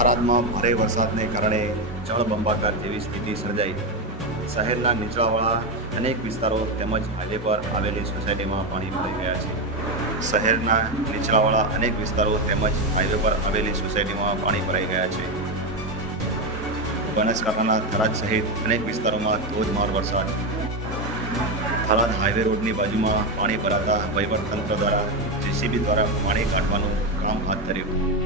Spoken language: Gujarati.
થરાદમાં ભારે વરસાદને કારણે જળબંબાકાર જેવી સ્થિતિ સર્જાઈ. શહેરના નીચાણવાળા અનેક વિસ્તારો તેમજ હાઈવે પર આવેલી સોસાયટીમાં પાણી ભરાઈ ગયા છે. શહેરના નીચાણવાળા અનેક વિસ્તારો તેમજ હાઈવે પર આવેલી સોસાયટીમાં પાણી ભરાઈ ગયા છે. બનાસકાંઠાના થરાદ સહિત અનેક વિસ્તારોમાં ધોધમાર વરસાદ. થરાદ હાઈવે રોડની બાજુમાં પાણી ભરાતા વહીવટતંત્ર દ્વારા જેસીબી દ્વારા પાણી કાઢવાનું કામ હાથ ધર્યું.